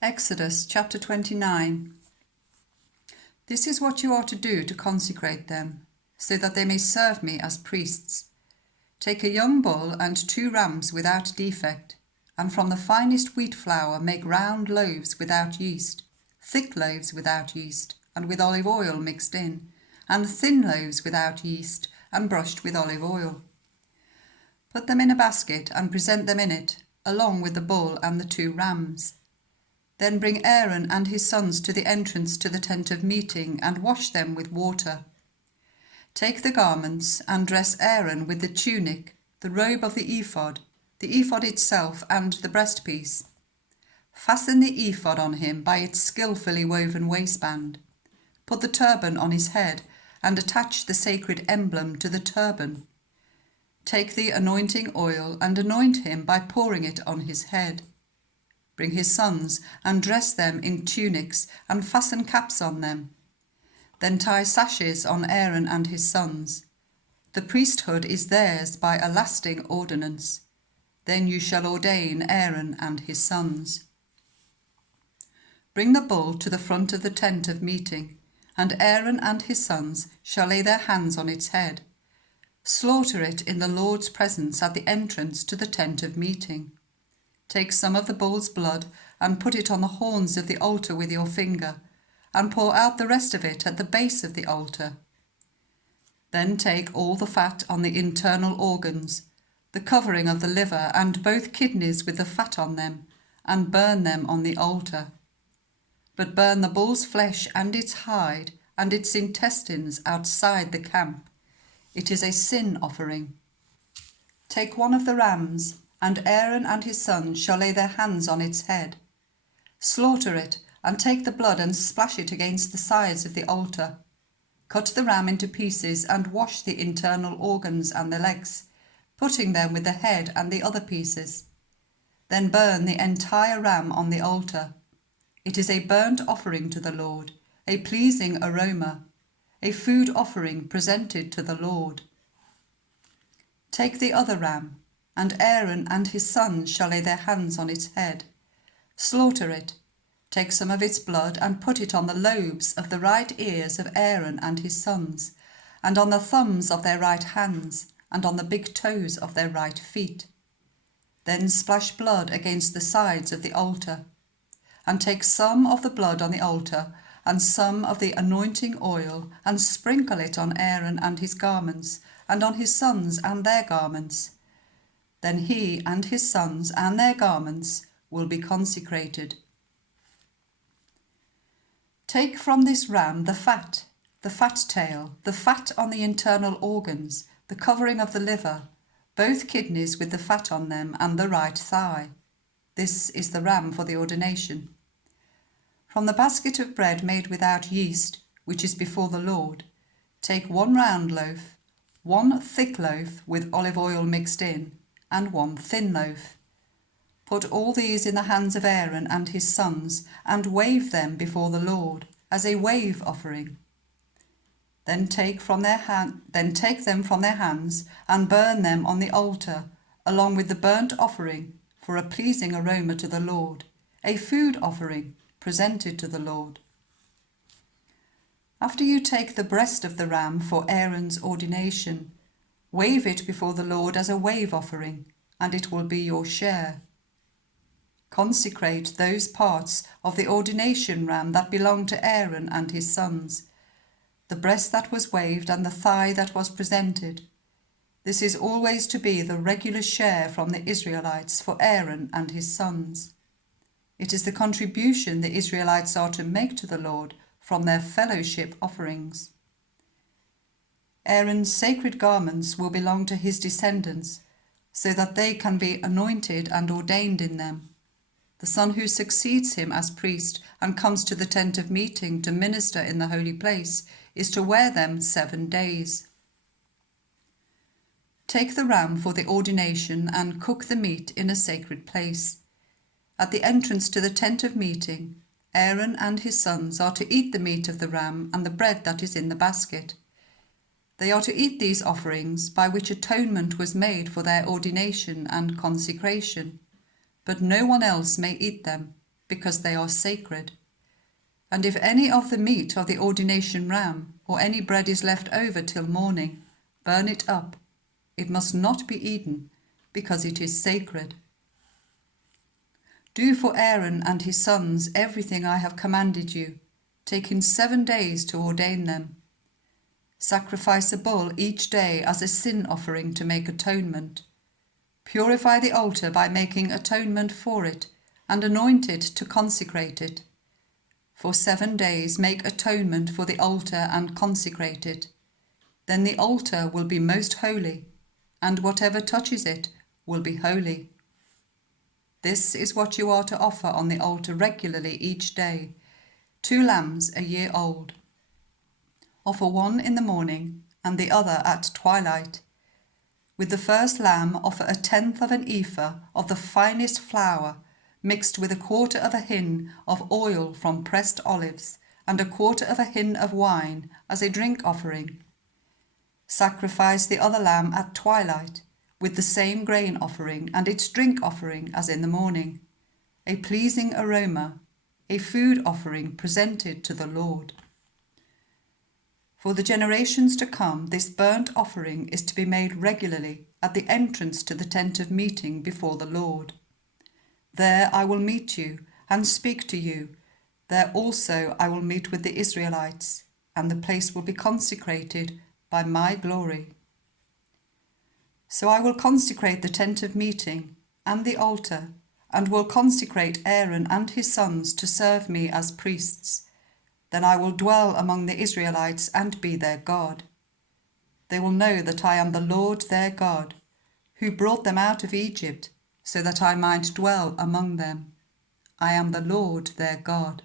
Exodus chapter 29. This is what you are to do to consecrate them, so that they may serve me as priests. Take a young bull and 2 rams without defect, and from the finest wheat flour make round loaves without yeast, thick loaves without yeast, and with olive oil mixed in, and thin loaves without yeast, and brushed with olive oil. Put them in a basket and present them in it, along with the bull and the 2 rams. Then bring Aaron and his sons to the entrance to the tent of meeting and wash them with water. Take the garments and dress Aaron with the tunic, the robe of the ephod itself and the breastpiece. Fasten the ephod on him by its skillfully woven waistband. Put the turban on his head and attach the sacred emblem to the turban. Take the anointing oil and anoint him by pouring it on his head. Bring his sons and dress them in tunics and fasten caps on them. Then tie sashes on Aaron and his sons. The priesthood is theirs by a lasting ordinance. Then you shall ordain Aaron and his sons. Bring the bull to the front of the tent of meeting, and Aaron and his sons shall lay their hands on its head. Slaughter it in the Lord's presence at the entrance to the tent of meeting. Take some of the bull's blood and put it on the horns of the altar with your finger, and pour out the rest of it at the base of the altar. Then take all the fat on the internal organs, the covering of the liver and both kidneys with the fat on them, and burn them on the altar. But burn the bull's flesh and its hide and its intestines outside the camp. It is a sin offering. Take one of the rams, and Aaron and his sons shall lay their hands on its head. Slaughter it, and take the blood and splash it against the sides of the altar. Cut the ram into pieces and wash the internal organs and the legs, putting them with the head and the other pieces. Then burn the entire ram on the altar. It is a burnt offering to the Lord, a pleasing aroma, a food offering presented to the Lord. Take the other ram, and Aaron and his sons shall lay their hands on its head. Slaughter it. Take some of its blood and put it on the lobes of the right ears of Aaron and his sons, and on the thumbs of their right hands, and on the big toes of their right feet. Then splash blood against the sides of the altar. And take some of the blood on the altar, and some of the anointing oil, and sprinkle it on Aaron and his garments, and on his sons and their garments. Then he and his sons and their garments will be consecrated. Take from this ram the fat tail, the fat on the internal organs, the covering of the liver, both kidneys with the fat on them, and the right thigh. This is the ram for the ordination. From the basket of bread made without yeast, which is before the Lord, take 1 round loaf, 1 thick loaf with olive oil mixed in, and 1 thin loaf. Put all these in the hands of Aaron and his sons, and wave them before the Lord as a wave offering. Then take them from their hands and burn them on the altar, along with the burnt offering, for a pleasing aroma to the Lord, a food offering presented to the Lord. After you take the breast of the ram for Aaron's ordination, wave it before the Lord as a wave offering, and it will be your share. Consecrate those parts of the ordination ram that belong to Aaron and his sons, the breast that was waved and the thigh that was presented. This is always to be the regular share from the Israelites for Aaron and his sons. It is the contribution the Israelites are to make to the Lord from their fellowship offerings. Aaron's sacred garments will belong to his descendants, so that they can be anointed and ordained in them. The son who succeeds him as priest and comes to the tent of meeting to minister in the holy place is to wear them 7 days. Take the ram for the ordination and cook the meat in a sacred place. At the entrance to the tent of meeting, Aaron and his sons are to eat the meat of the ram and the bread that is in the basket. They are to eat these offerings by which atonement was made for their ordination and consecration, but no one else may eat them. because they are sacred. And if any of the meat of the ordination ram or any bread is left over till morning, burn it up. It must not be eaten, because it is sacred. Do for Aaron and his sons everything I have commanded you, taking 7 days to ordain them. Sacrifice a bull each day as a sin offering to make atonement. Purify the altar by making atonement for it, and anoint it to consecrate it. For 7 days make atonement for the altar and consecrate it. Then the altar will be most holy, and whatever touches it will be holy. This is what you are to offer on the altar regularly each day, 2 lambs a year old. Offer one in the morning and the other at twilight. With the first lamb offer 1/10 of an ephah of the finest flour, mixed with 1/4 of a hin of oil from pressed olives, and 1/4 of a hin of wine as a drink offering. Sacrifice the other lamb at twilight, with the same grain offering and its drink offering as in the morning, a pleasing aroma, a food offering presented to the Lord. For the generations to come, this burnt offering is to be made regularly at the entrance to the tent of meeting before the Lord. There I will meet you and speak to you. There also I will meet with the Israelites, and the place will be consecrated by my glory. So I will consecrate the tent of meeting and the altar, and will consecrate Aaron and his sons to serve me as priests. Then I will dwell among the Israelites and be their God. They will know that I am the Lord their God, who brought them out of Egypt, so that I might dwell among them. I am the Lord their God.